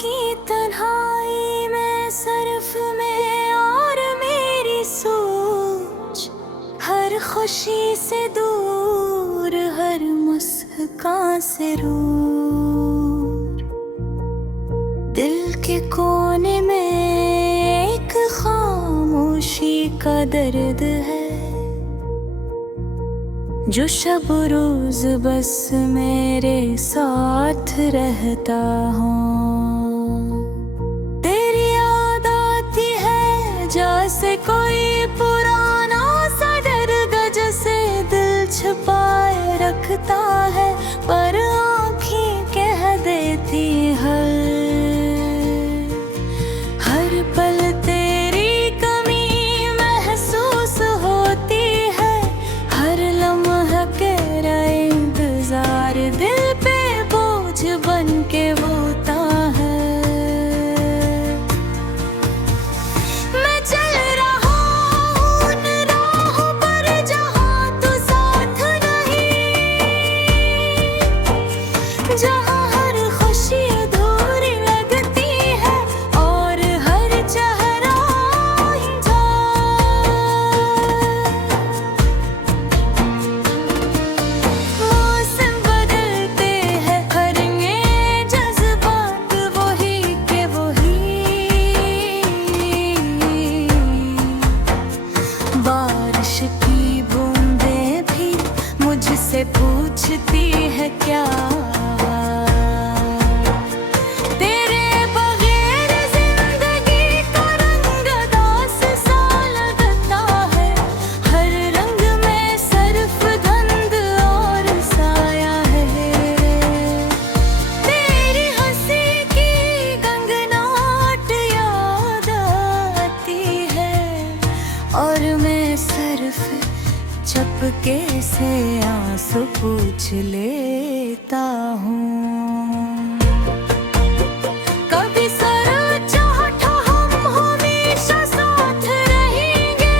की तन्हाई में, सरफ में और मेरी सोच, हर खुशी से दूर, हर मुस्कान से दूर। दिल के कोने में एक खामोशी का दर्द है, जो शब रोज बस मेरे साथ रहता हूँ। तेरी याद आती है जैसे कोई पुराना सा दर्द, जैसे दिल छुपाए रखता है, पर आँखें कह देती हर पल तेरी कमी महसूस होती है, हर लम्हा तेरा इंतजार दिल पे बोझ बन के होता है। मैं चल रहा हूँ उन राहों पर जहाँ तू साथ नहीं, जहाँ हर खुशी अधूरी लगती है और हर चेहरा इंतजार। मौसम बदलते हैं, करेंगे जज्बात वही के वही। बारिश की बूंदें भी मुझसे पूछती है क्या, तेरे बगैर जिंदगी का रंग दास सा लगता है, हर रंग में सिर्फ धुंध और साया है। तेरी हंसी की गंगनाहट याद आती है, और मैं सिर्फ चुपके से आंसू पूछ लेता हूँ। कभी सर चाहता हम हमेशा साथ रहेंगे,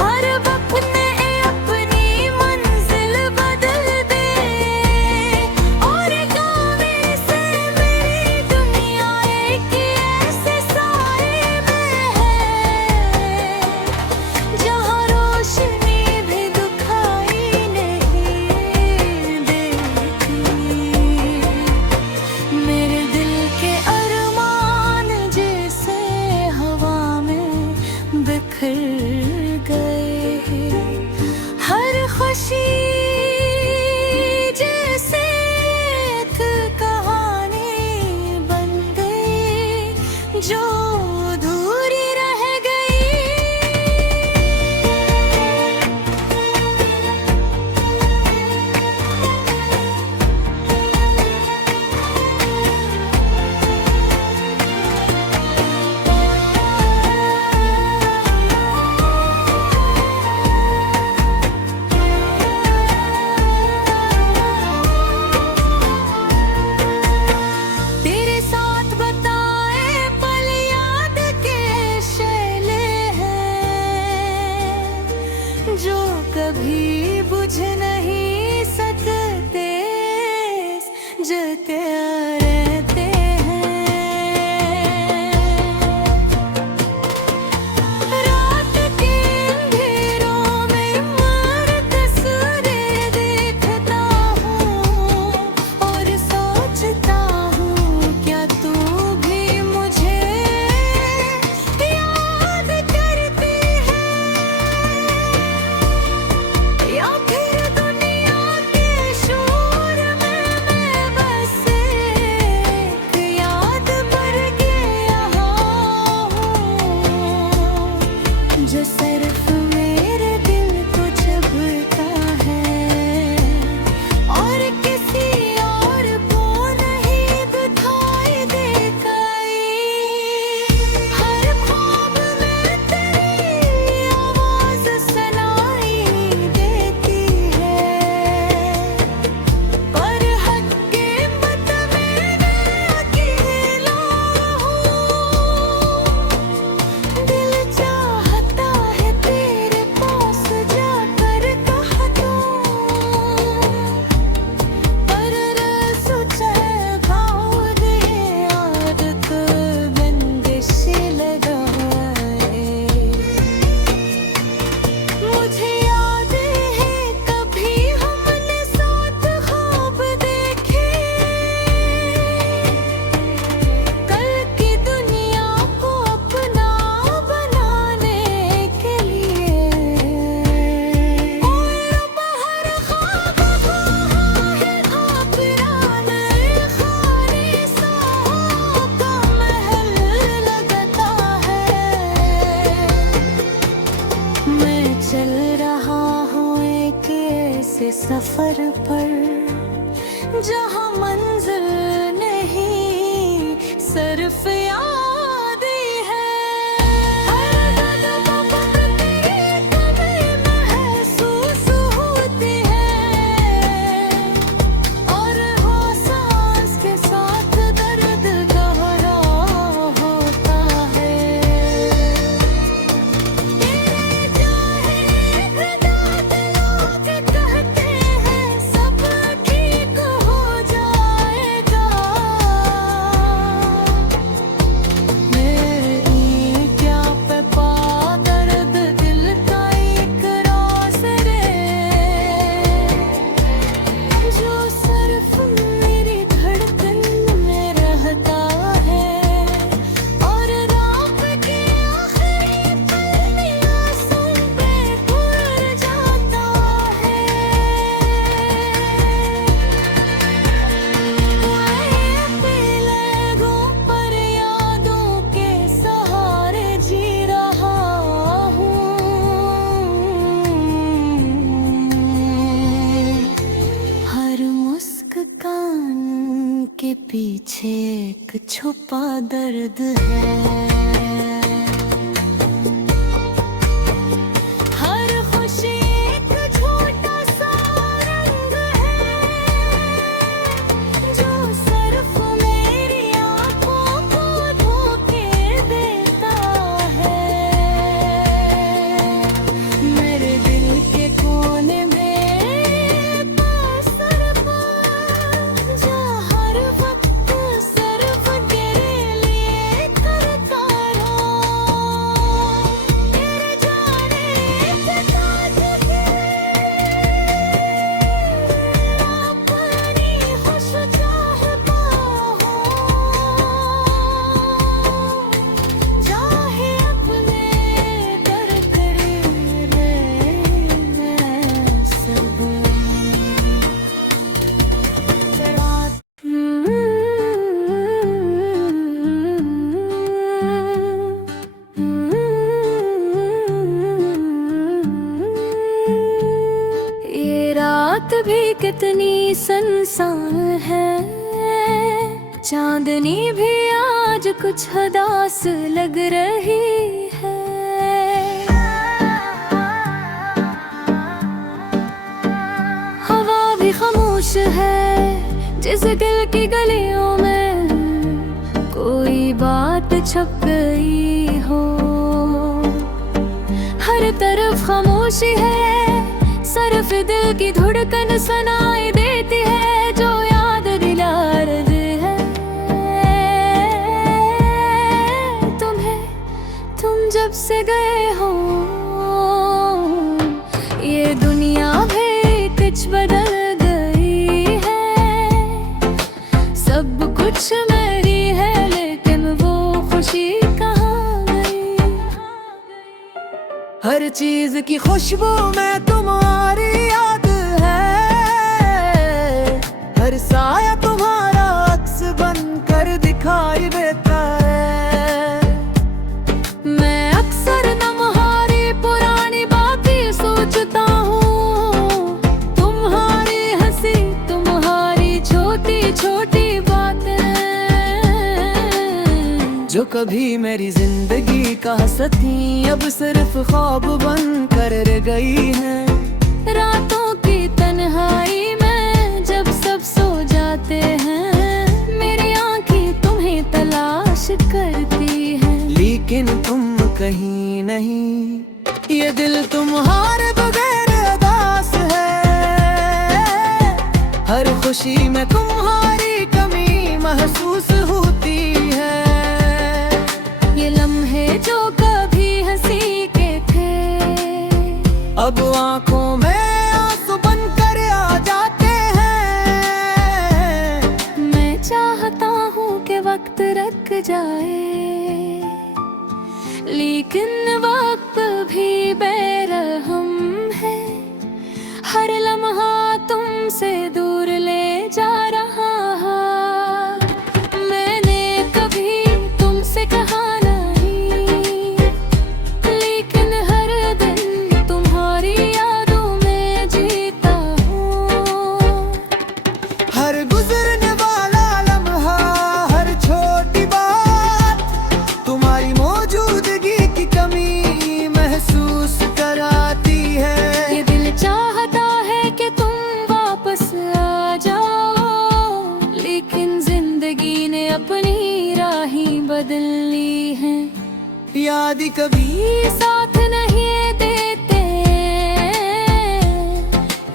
हर वक्त में अपनी मंजिल बदल दे, और गाने से मेरी दुनिया एक ऐसे साए में है, जहाँ रोशनी भी दिखाई नहीं देती। मेरे दिल के अरमान जैसे हवा में बिखर गए, हर खुशी जैसे एक कहानी बन गई, जो अधूरी रह गई। तेरे साथ बताए पल याद के शैले हैं, जो कभी बुझ नहीं सकते, जलते रहते हैं। रात के अंधेरों में मैं तस्वीरें देखता हूँ, और सोचता हूँ क्या तू भी मुझे याद करती है, या फिर दुनिया के शोर में मैं बस मंजिल नहीं, सिर्फ यादें हैं। हर कदम पर तेरी कमी महसूस होती है, और हर सांस के साथ दर्द गहरा होता है। तेरे चाहे खुदा लोग कहते हैं सब ठीक हो जाएगा, मेरी क्या पे पा दर्द दिल का एक राज रे, जो सिर्फ मेरी धड़कन में रहता है, और रात के आखिरी पल में आंसू पे खुल जाता है। पलकों पर यादों के सहारे जी रहा हूँ, हर मुस्कान के पीछे एक छुपा दर्द है। हर खुशी एक छोटा सा रंग है, जो सिर्फ मेरी आंखों को धोखे देता है। मेरे दिल के कोने में जा हर वक्त सिर्फ तेरे लिए करता रहूं, तेरे जाने के बाद अपनी खुश चाहता हूँ, चाहे अपने कर करे मैं सब ये रात भी कितनी सुनसान है, चांदनी भी आज कुछ हदास लग रही है। हवा भी खामोश है, जिस दिल की गलियों में कोई बात छप गई हो। हर तरफ खामोशी है, सिर्फ दिल की धड़कन सुनाई देती है, जो याद दिला रही है तुम्हें। तुम जब से गए हो ये दुनिया भी कुछ बदल गई है। सब कुछ मेरी है, लेकिन वो खुशी कहाँ गई। हर चीज की खुशबू में तुम्हारी याद है, हर साया तुम्हारा अक्स बनकर दिखाई देता है। मैं अक्सर तुम्हारी पुरानी बातें सोचता हूँ, तुम्हारी हंसी, तुम्हारी छोटी छोटी बातें, जो कभी मेरी जिंदगी का हंसती अब सिर्फ ख्वाब बन कर रह गई है। रातों की तन्हाई में जब सब सो जाते हैं, मेरी आंखें तुम्हें तलाश करती हैं, लेकिन तुम कहीं नहीं। ये दिल तुम्हारे बगैर उदास है, हर खुशी में तुम्हारी कमी महसूस होती है। ये लम्हे जो कभी हंसी के थे, अब आंखों में आंसू बनकर आ जाते हैं। मैं चाहता हूँ कि वक्त रुक जाए, लेकिन वक्त भी बेरहम है। हर लम्हा तुमसे दूर ले जा रहा है। मैंने कभी तुमसे कहा नहीं, लेकिन हर दिन तुम्हारी यादों में जीता हूँ। हर गुजरने अपनी राहें बदली हैं। याद कभी साथ नहीं देते,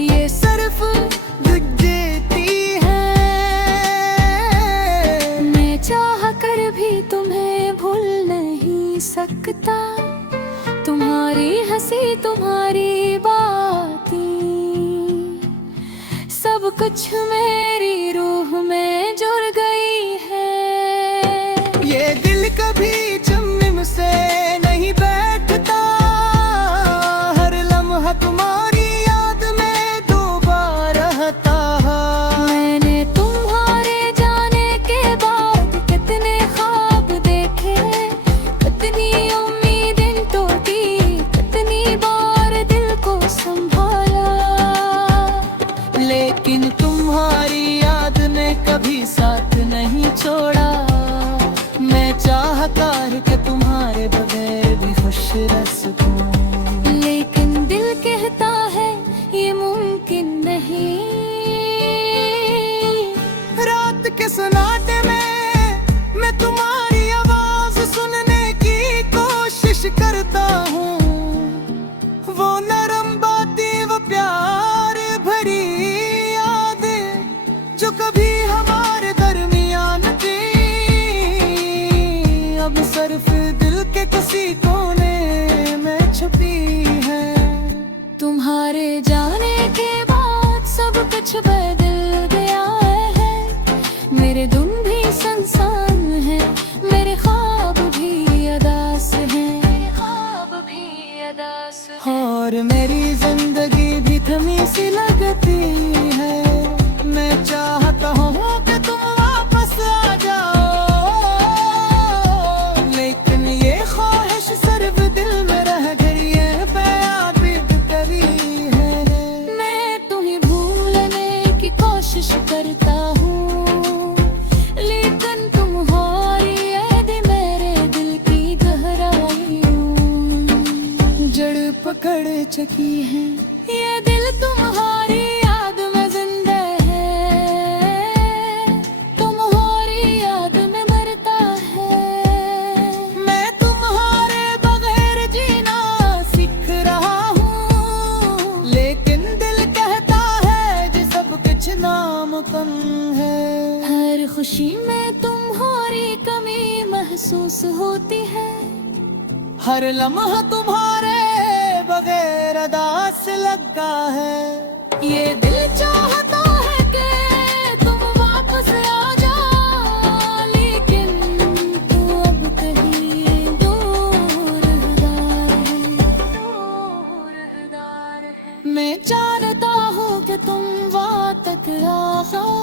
ये सिर्फ दुख देती है। मैं चाह कर भी तुम्हें भूल नहीं सकता, तुम्हारी हंसी तुम्हारी बातें सब कुछ मेरी रूह में जुड़ गई है। ये दिल कभी चमन से नहीं बैठता, हर लम्हा तुम्हारी याद में डूबा रहता। मैंने तुम्हारे जाने के बाद कितने ख्वाब देखे, कितनी उम्मीदें टूटी, कितनी बार दिल को संभाला, लेकिन तुम्हारी याद ने कभी साथ नहीं छोड़ा। मैं चाहता है कि तुम्हारे बगैर भी खुश रह सकूं, लेकिन दिल कहता है ये मुमकिन नहीं। रात के सन्नाटे में मैं तुम्हारी आवाज सुनने की कोशिश करता हूँ, वो नरम बातें, वो प्यार भरी यादें जो कभी हमारे दरमियान थी, अब सिर्फ दिल के किसी कोने में छुपी है। तुम्हारे जाने के बाद सब कुछ बदल गया है, मेरे दिन भी सुनसान है, मेरे ख्वाब भी अदास हैं, और मेरी जिंदगी भी थमी सी लगती है। मैं चाहता हूँ कि तुम वापस आ जाओ, लेकिन ये ख्वाहिश सिर्फ दिल में रह गई है, बेआबिद करी है। मैं तुम्हें भूलने की कोशिश करता हूँ, लेकिन तुम्हारी याद मेरे दिल की गहराइयों जड़ पकड़ चुकी है। ये दिल तुम्हारी याद में जिंदा है, तुम्हारी याद में मरता है। मैं तुम्हारे बगैर जीना सीख रहा हूँ, लेकिन दिल कहता है कि सब कुछ नामुमकिन है। हर खुशी में तुम्हारी कमी महसूस होती है, हर लम्हा तुम्हारे बगैर अदास लगा है। ये दिल चाहता है कि तुम वापस आ जाओ, लेकिन तू अब कहीं दूर है। मैं जानता हूँ कि तुम वहाँ तक आ जाओ,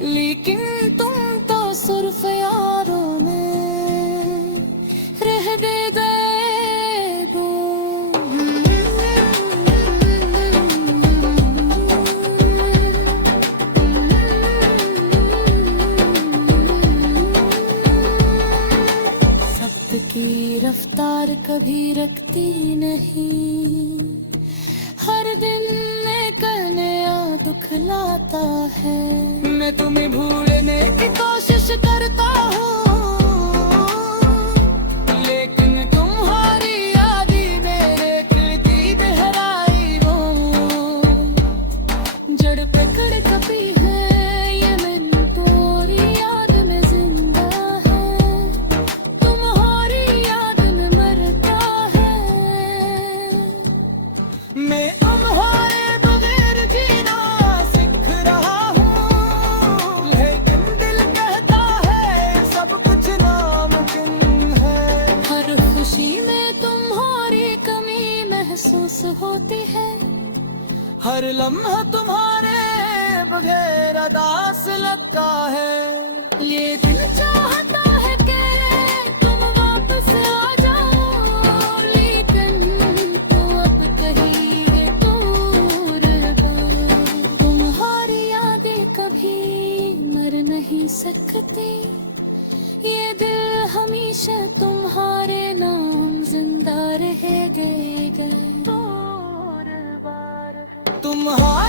लेकिन तुम तो सिर्फ यारों में रह गए। की रफ्तार कभी रखती नहीं, हर दिन एक नया दुख लाता है। मैं तुम्हें भूलने की कोशिश करता हूँ, लेकिन तुम्हारी याद ही मेरे दिल की गहराई हो जड़ पकड़ कभी है। ये मन पूरी याद में जिंदा है, तुम्हारी याद में मरता है। मैं तुम्हारे बगैर जीना सीख रहा हूँ, लेकिन दिल कहता है सब कुछ नामुमकिन है। हर खुशी में तुम्हारी कमी महसूस होती है, हर लम्हा तुम्हारे बगैर अदास लगता है। ये दिल चाहता है कि तुम वापस आ जाओ, लेकिन तू अब कहीं है दूर। तुम्हारी यादें कभी मर नहीं सकती, ये दिल हमेशा तुम्हारे नाम जिंदा रहेगा। तुम्हारा